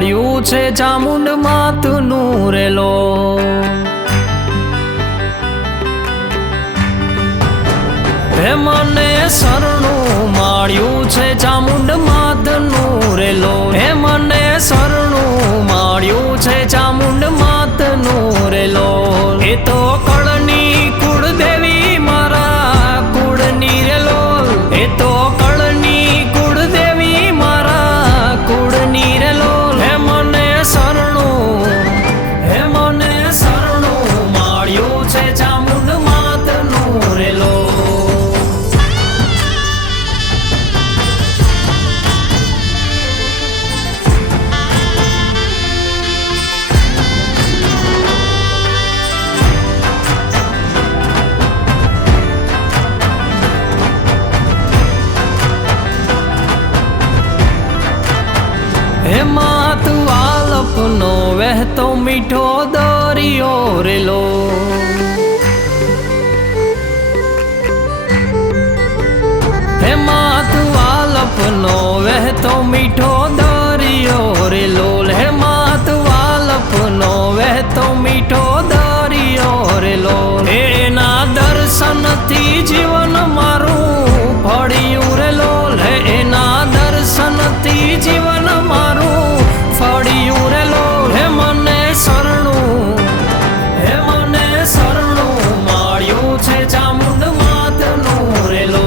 મળ્યું છે ચામુંડ માતનું રેલો। હે મને શરણું મળ્યું છે ચામુંડ માતનું રેલો। હે મને શરણું મળ્યું છે ચામુંડ માતનું રેલો। એ તો કળની કુળદેવી મારા કુળની રેલો। એ તો કળની કુળદેવી મારા કુળની રેલો। હે મને શરણું મળ્યું છે ચામુંડ માતનું રેલો। હે માતુ આલપનો વહેતો મીઠો દરિયો રેલો। હે માતુ આલપનો વહેતો મીઠો દરિયો રેલો। હે માતુ આલપનો વહેતો મીઠો દરિયો રેલો। એના દર્શનથી જીવન મારું ફળ્યું રેલો। હે એના દર્શનથી જીવન મારું ફળ્યું રેલો। હે મને શરણું મળ્યું છે ચામુંડ માતનું રેલો।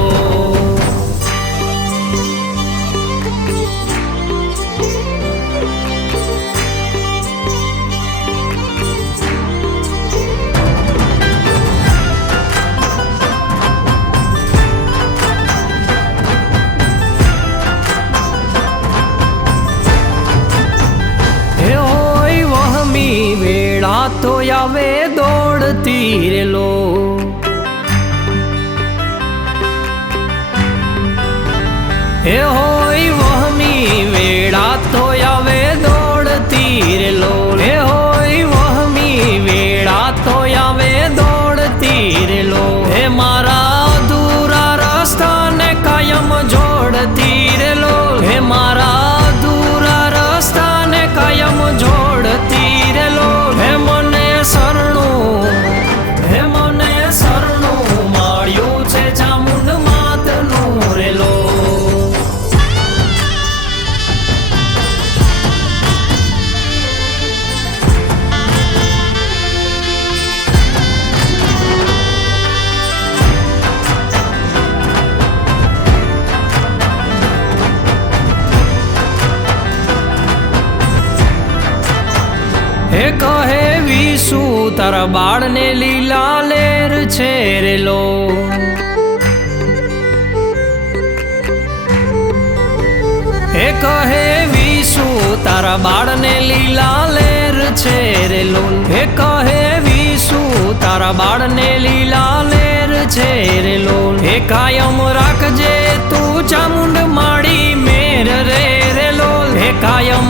વેળા તો આવે દોડતી રેલો। હે હોય વહમી વેળા તો આવે દોડતી રેલો। હે હોય વહમી વેળા તો આવે દોડતી રેલો। હે મારા અધૂરા રસ્તાને કાયમ જોડતી રેલો। હે મારા અધૂરા રસ્તાને કાયમ જોડતી રેલો। હે મને શરણું મળ્યું છે ચામુંડ માતનું રેલો। હે કહે વિશુ તારા બાળને લીલા લેર છે રેલો। હે કહે વિશુ તારા બાળને લીલા લેર છે રેલો। હે કહે વિશુ તારા બાળને લીલા લેર છે રેલો। હે કાયમ રાખજે તું ચામુંડ માડી મેર રે રેલો। હે કાયમ